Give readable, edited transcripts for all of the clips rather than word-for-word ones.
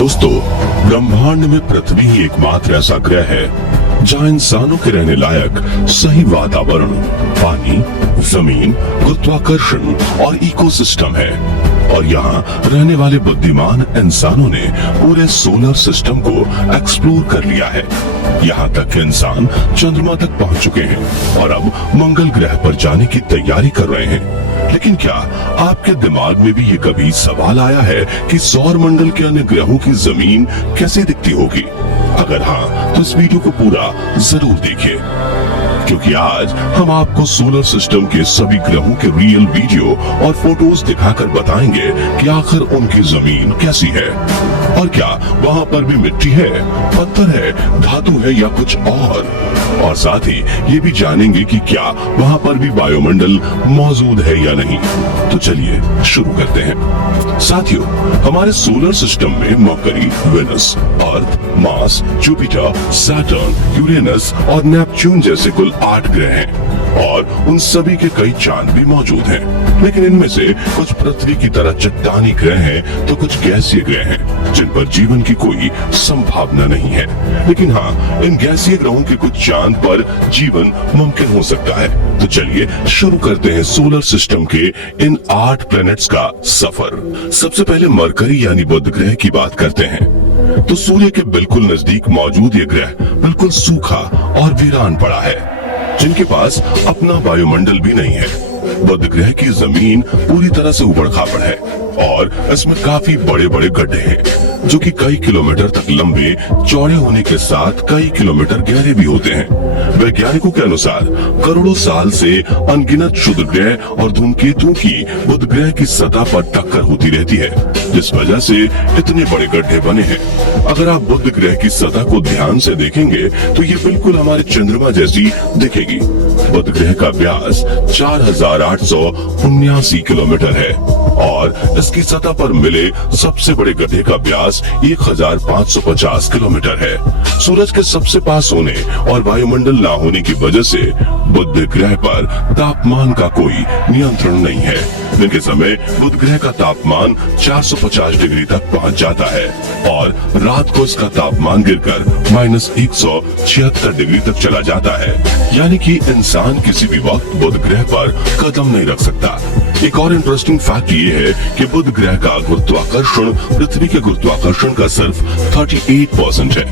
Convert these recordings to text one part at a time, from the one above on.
दोस्तों, ब्रह्मांड में पृथ्वी ही एकमात्र ऐसा ग्रह है जहां इंसानों के रहने लायक सही वातावरण, पानी, जमीन, गुरुत्वाकर्षण और इकोसिस्टम है। और यहाँ रहने वाले बुद्धिमान इंसानों ने पूरे सोलर सिस्टम को एक्सप्लोर कर लिया है। यहाँ तक कि इंसान चंद्रमा तक पहुँच चुके हैं और अब मंगल ग्रह पर जाने की तैयारी कर रहे हैं। लेकिन क्या आपके दिमाग में भी ये कभी सवाल आया है कि सौर मंडल के अन्य ग्रहों की जमीन कैसे दिखती होगी? अगर हाँ, तो इस वीडियो को पूरा जरूर देखिए, क्योंकि आज हम आपको सोलर सिस्टम के सभी ग्रहों के रियल वीडियो और फोटोज दिखाकर बताएंगे कि आखिर उनकी जमीन कैसी है और क्या वहाँ पर भी मिट्टी है, पत्थर है, धातु है या कुछ और साथ ही ये भी जानेंगे कि क्या वहाँ पर भी वायुमंडल मौजूद है या नहीं। तो चलिए शुरू करते हैं। साथियों, हमारे सोलर सिस्टम में मरकरी, वेनस, अर्थ, मार्स, जुपिटर, सैटर्न, यूरेनस और नेपच्यून जैसे कुल 8 ग्रह हैं और उन सभी के कई चांद भी मौजूद हैं। लेकिन इनमें से कुछ पृथ्वी की तरह चट्टानी ग्रह हैं तो कुछ गैसीय ग्रह हैं जिन पर जीवन की कोई संभावना नहीं है। लेकिन हाँ, इन गैसीय ग्रहों के कुछ चांद पर जीवन मुमकिन हो सकता है। तो चलिए शुरू करते हैं सोलर सिस्टम के इन 8 प्लैनेट्स का सफर। सबसे पहले मरकरी यानी बुध ग्रह की बात करते हैं। तो सूर्य के बिल्कुल नजदीक मौजूद ये ग्रह बिल्कुल सूखा और वीरान पड़ा है, जिनके पास अपना वायुमंडल भी नहीं है। बुध ग्रह की जमीन पूरी तरह से उबड़ खाबड़ है और इसमें काफी बड़े बड़े गड्ढे हैं जो कि कई किलोमीटर तक लंबे, चौड़े होने के साथ कई किलोमीटर गहरे भी होते हैं। वैज्ञानिकों के अनुसार करोड़ों साल से अनगिनत क्षुद्र ग्रह और धूमकेतुओं की बुध ग्रह की सतह पर टक्कर होती रहती है, जिस वजह से इतने बड़े गड्ढे बने हैं। अगर आप बुध ग्रह की सतह को ध्यान से देखेंगे तो ये बिल्कुल हमारे चंद्रमा जैसी दिखेगी। बुध ग्रह का व्यास 4879 किलोमीटर है और इसकी सतह पर मिले सबसे बड़े गड्ढे का व्यास 1550 किलोमीटर है। सूरज के सबसे पास होने और वायुमंडल ना होने की वजह से बुध ग्रह पर तापमान का कोई नियंत्रण नहीं है। दिन के समय बुध ग्रह का तापमान 450 डिग्री तक पहुंच जाता है और रात को इसका तापमान गिरकर -176 डिग्री तक चला जाता है। यानी कि इंसान किसी भी वक्त बुध ग्रह पर कदम नहीं रख सकता। एक और इंटरेस्टिंग फैक्ट ये है कि बुध ग्रह का गुरुत्वाकर्षण पृथ्वी के गुरुत्वाकर्षण का सिर्फ 38% है।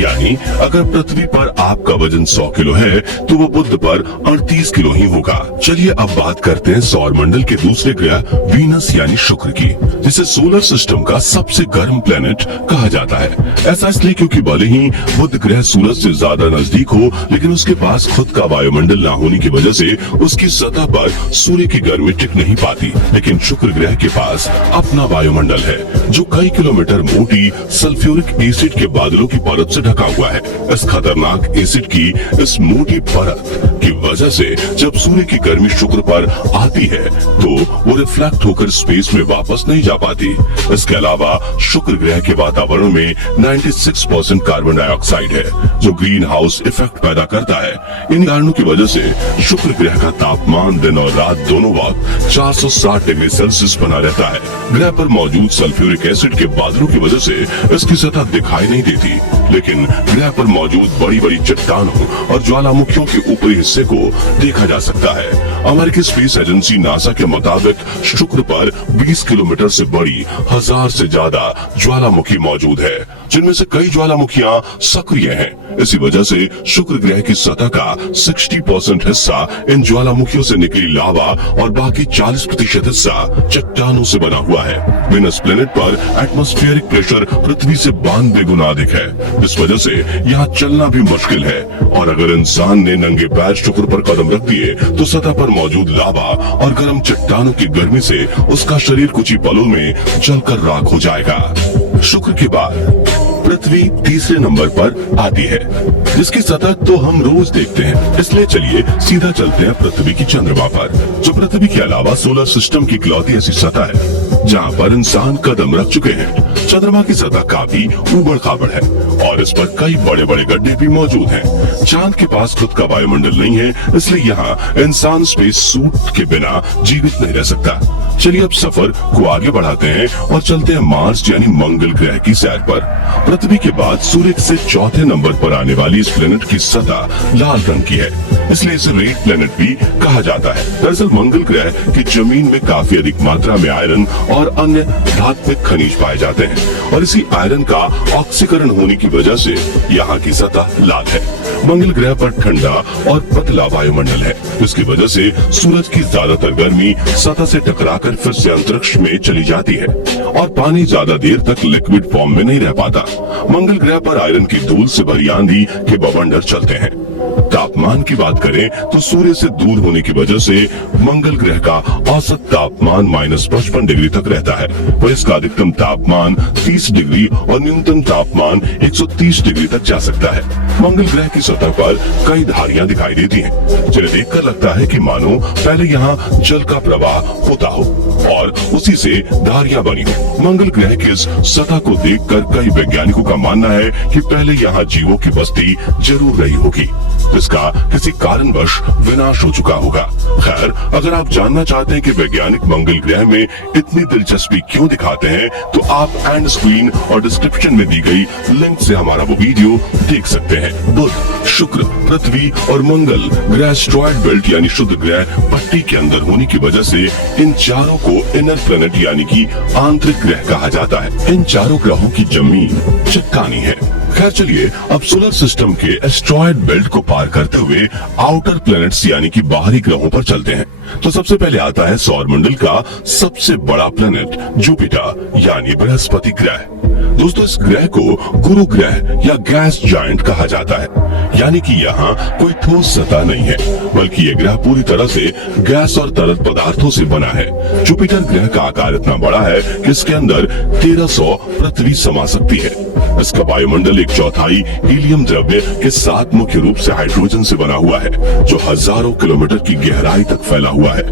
यानी अगर पृथ्वी पर आपका वजन 100 किलो है तो वो बुध पर 38 किलो ही होगा। चलिए अब बात करते हैं सौर मंडल के दूसरे ग्रह वीनस यानी शुक्र की, जिसे सोलर सिस्टम का सबसे गर्म प्लेनेट कहा जाता है। ऐसा इसलिए क्योंकि भले ही बुध ग्रह सूरज से ज्यादा नजदीक हो, लेकिन उसके पास खुद का वायुमंडल न होने की वजह से उसकी सतह पर सूर्य की गर्मी टिक नहीं पाती। लेकिन शुक्र ग्रह के पास अपना वायुमंडल है जो कई किलोमीटर मोटी सल्फ्यूरिक एसिड के बादलों की परत से ढका हुआ है। इस खतरनाक एसिड की इस मोटी परत की वजह से जब सूर्य की गर्मी शुक्र पर आती है तो वो रिफ्लेक्ट होकर स्पेस में वापस नहीं जा पाती। इसके अलावा शुक्र ग्रह के वातावरण में 96% कार्बन डाइऑक्साइड है जो ग्रीन हाउस इफेक्ट पैदा करता है। इन कारणों की वजह से शुक्र ग्रह का तापमान दिन और रात दोनों वक्त 460 डिग्री सेल्सियस बना रहता है। ग्रह पर मौजूद सल्फ्यूरिक एसिड के बादलों की वजह से इसकी सतह दिखाई नहीं देती, लेकिन ग्रह पर मौजूद बड़ी बड़ी चट्टानों और ज्वालामुखियों के ऊपरी हिस्से को देखा जा सकता है। अमेरिकी स्पेस एजेंसी नासा के मुताबिक शुक्र पर 20 किलोमीटर से बड़ी 1000 से ज्यादा ज्वालामुखी मौजूद है, जिनमें से कई ज्वालामुखियां सक्रिय हैं। इसी वजह से शुक्र ग्रह की सतह का 60% हिस्सा इन ज्वालामुखियों से निकली लावा और बाकी 40% हिस्सा चट्टानों से बना हुआ है। वीनस प्लेनेट पर एटमॉस्फेरिक प्रेशर पृथ्वी से 92 गुना अधिक है। इस वजह से यहाँ चलना भी मुश्किल है और अगर इंसान ने नंगे पैर शुक्र पर कदम रख दिए तो सतह पर मौजूद लावा और गर्म चट्टानों की गर्मी से उसका शरीर कुछ ही पलों में जलकर राख हो जाएगा। शुक्र के बाद पृथ्वी तीसरे नंबर पर आती है, जिसकी सतह तो हम रोज देखते हैं। इसलिए चलिए सीधा चलते हैं पृथ्वी की चंद्रमा पर, जो पृथ्वी के अलावा सोलर सिस्टम की इकलौती ऐसी सतह है जहां पर इंसान कदम रख चुके हैं। चंद्रमा की सतह काफी उबड़ खाबड़ है और इस पर कई बड़े बड़े गड्ढे भी मौजूद हैं। चांद के पास खुद का वायुमंडल नहीं है, इसलिए यहाँ इंसान स्पेस सूट के बिना जीवित नहीं रह सकता। चलिए अब सफर को आगे बढ़ाते हैं और चलते हैं मार्स यानी मंगल ग्रह की सैर पर। पृथ्वी के बाद सूर्य से चौथे नंबर पर आने वाली इस प्लेनेट की सतह लाल रंग की है, इसलिए इसे रेड प्लेनेट भी कहा जाता है। दरअसल मंगल ग्रह की जमीन में काफी अधिक मात्रा में आयरन और अन्य धात्विक खनिज पाए जाते हैं और इसी आयरन का ऑक्सीकरण होने की वजह से यहाँ की सतह लाल है। मंगल ग्रह पर ठंडा और पतला वायुमंडल है, जिसकी वजह से सूरज की ज्यादातर गर्मी सतह से टकराकर फिर से अंतरिक्ष में चली जाती है और पानी ज्यादा देर तक लिक्विड फॉर्म में नहीं रह पाता। मंगल ग्रह पर आयरन की धूल से भरी आंधी के बवंडर चलते हैं। तापमान की बात करें तो सूर्य से दूर होने की वजह से मंगल ग्रह का औसत तापमान -55 डिग्री तक रहता है, पर इसका अधिकतम तापमान 30 डिग्री और न्यूनतम तापमान 130 डिग्री तक जा सकता है। मंगल ग्रह की सतह पर कई धारियां दिखाई देती हैं, जिन्हें देखकर लगता है कि मानो पहले यहाँ जल का प्रवाह होता हो और उसी से धारियां बनी हो। मंगल ग्रह की इस सतह को देखकर कई वैज्ञानिकों का मानना है कि पहले यहाँ जीवों की बस्ती जरूर रही होगी, जिसका किसी कारणवश विनाश हो चुका होगा। खैर, अगर आप जानना चाहते हैं कि वैज्ञानिक मंगल ग्रह में इतनी दिलचस्पी क्यों दिखाते हैं, तो आप एंड स्क्रीन और डिस्क्रिप्शन में दी गई लिंक से हमारा वो वीडियो देख सकते हैं। बुध, शुक्र, पृथ्वी और मंगल ग्रह एस्टेरॉयड बेल्ट यानी शुद्ध ग्रह पट्टी के अंदर होने की वजह से इन चारों को इनर प्लैनेट यानी कि आंतरिक ग्रह कहा जाता है। इन चारों ग्रहों की जमीन चट्टानी है। खैर चलिए अब सोलर सिस्टम के एस्टेरॉयड बेल्ट को पार करते हुए आउटर प्लैनेट्स यानी कि बाहरी ग्रहों पर चलते हैं। तो सबसे पहले आता है सौर मंडल का सबसे बड़ा प्लैनेट जुपिटर यानी बृहस्पति ग्रह। दोस्तों, इस ग्रह को गुरु ग्रह या गैस जायंट कहा जाता है, यानी कि यहाँ कोई ठोस सतह नहीं है, बल्कि ये ग्रह पूरी तरह से गैस और तरल पदार्थों से बना है। जुपिटर ग्रह का आकार इतना बड़ा है कि इसके अंदर 1300 पृथ्वी समा सकती है। इसका वायुमंडल 1/4 हीलियम द्रव्य के साथ मुख्य रूप से हाइड्रोजन से बना हुआ है, जो हजारों किलोमीटर की गहराई तक फैला हुआ है,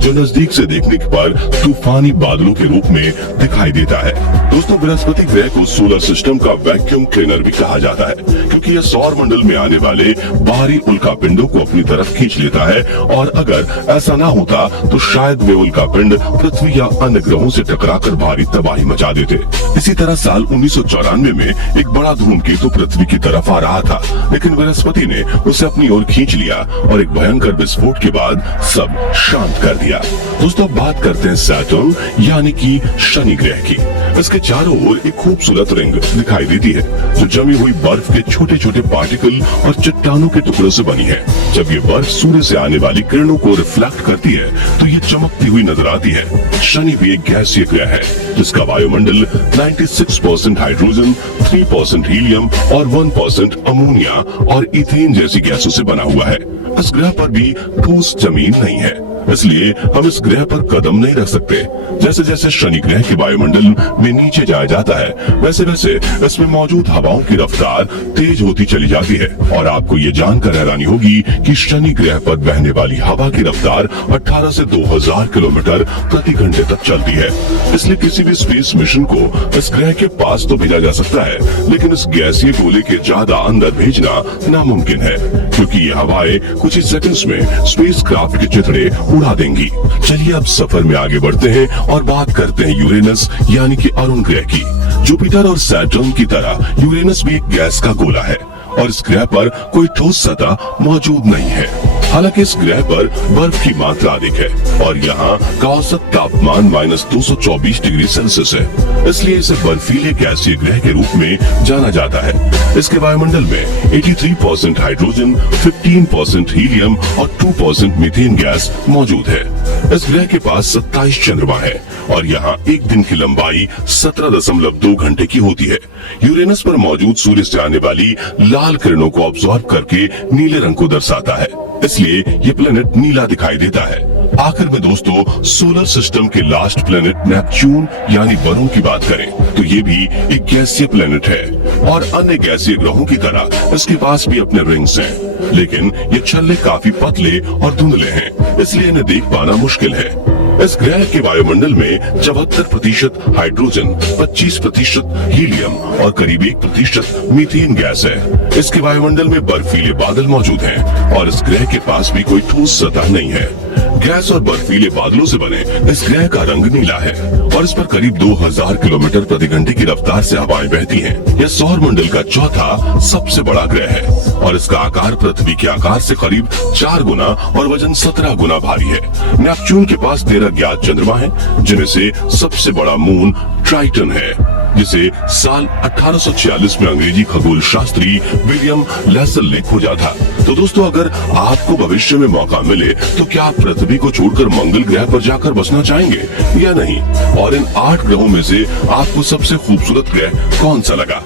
जो नजदीक से देखने पर तूफानी बादलों के रूप में दिखाई देता है। दोस्तों, बृहस्पति ग्रह को सोलर सिस्टम का वैक्यूम क्लीनर भी कहा जाता है, क्योंकि यह सौर मंडल में आने वाले बाहरी उल्कापिंडों को अपनी तरफ खींच लेता है, और अगर ऐसा ना होता तो शायद वे उल्कापिंड पृथ्वी या अन्य ग्रहों से टकराकर भारी तबाही मचा देते। इसी तरह साल 1994 में एक बड़ा धूमकेतु पृथ्वी की तरफ आ रहा था, लेकिन बृहस्पति ने उसे अपनी ओर खींच लिया और एक भयंकर विस्फोट के बाद सब शांत कर दिया। दोस्तों, बात करते हैं सैटर्न यानी कि शनि ग्रह की। इसके चारों ओर एक खूबसूरत रिंग दिखाई देती है, जो जमी हुई बर्फ के छोटे छोटे पार्टिकल और चट्टानों के टुकड़ों से बनी है। जब ये बर्फ सूर्य से आने वाली किरणों को रिफ्लेक्ट करती है तो ये चमकती हुई नजर आती है। शनि भी एक गैसीय ग्रह है, जिसका वायुमंडल 96% हाइड्रोजन, 3% हीलियम और 1% अमोनिया और इथेन जैसी गैसों से बना हुआ है। इस ग्रह पर भी ठोस जमीन नहीं है, इसलिए हम इस ग्रह पर कदम नहीं रख सकते। जैसे जैसे शनि ग्रह के वायुमंडल में नीचे जाया जाता है, वैसे वैसे इसमें मौजूद हवाओं की रफ्तार तेज होती चली जाती है, और आपको ये जानकर हैरानी होगी कि शनि ग्रह पर बहने वाली हवा की रफ्तार 18 से 2000 किलोमीटर प्रति घंटे तक चलती है। इसलिए किसी भी स्पेस मिशन को इस ग्रह के पास तो भेजा जा सकता है, लेकिन इस गैसीय गोले के ज्यादा अंदर भेजना नामुमकिन है, क्योंकि ये हवाएं कुछ ही सेकंड्स में स्पेसक्राफ्ट के चिथड़े उड़ा देंगी। चलिए अब सफर में आगे बढ़ते हैं और बात करते हैं यूरेनस यानी कि अरुण ग्रह की। जुपिटर और सैटर्न की तरह यूरेनस भी एक गैस का गोला है, और इस ग्रह पर कोई ठोस सतह मौजूद नहीं है। हालांकि इस ग्रह पर बर्फ की मात्रा अधिक है और यहाँ का औसत तापमान -224 डिग्री सेल्सियस है, इसलिए इसे बर्फीले गैसीय ग्रह के रूप में जाना जाता है। इसके वायुमंडल में 83% हाइड्रोजन, 15% हीलियम और 2% मीथेन गैस मौजूद है। इस ग्रह के पास 27 चंद्रमा है और यहाँ एक दिन की लंबाई 17.2 घंटे की होती है। यूरेनस पर मौजूद सूर्य से आने वाली लाल किरणों को ऑब्जॉर्व करके नीले रंग को दर्शाता है, इसलिए ये प्लेनेट नीला दिखाई देता है। आखिर में दोस्तों, सोलर सिस्टम के लास्ट प्लेनेट नेपच्यून यानी वरुण की बात करें तो ये भी एक गैसीय प्लेनेट है, और अन्य गैसीय ग्रहों की तरह इसके पास भी अपने रिंग्स हैं, लेकिन ये छल्ले काफी पतले और धुंधले हैं, इसलिए इन्हें देख पाना मुश्किल है। इस ग्रह के वायुमंडल में 74% हाइड्रोजन, 25% हीलियम और करीब 1% मीथेन गैस है। इसके वायुमंडल में बर्फीले बादल मौजूद हैं और इस ग्रह के पास भी कोई ठोस सतह नहीं है। गैस और बर्फीले बादलों से बने इस ग्रह का रंग नीला है और इस पर करीब 2000 किलोमीटर प्रति घंटे की रफ्तार से हवाएं बहती हैं। यह सौर मंडल का चौथा सबसे बड़ा ग्रह है और इसका आकार पृथ्वी के आकार से करीब 4 गुना और वजन 17 गुना भारी है। नेपच्यून के पास 13 ज्ञात चंद्रमा हैं, जिनमें से सबसे बड़ा मून ट्राइटन है, जिसे साल 1846 में अंग्रेजी खगोल शास्त्री विलियम लेसल ने खोजा था। तो दोस्तों, अगर आपको भविष्य में मौका मिले तो क्या आप पृथ्वी को छोड़कर मंगल ग्रह पर जाकर बसना चाहेंगे या नहीं? और इन 8 ग्रहों में से आपको सबसे खूबसूरत ग्रह कौन सा लगा?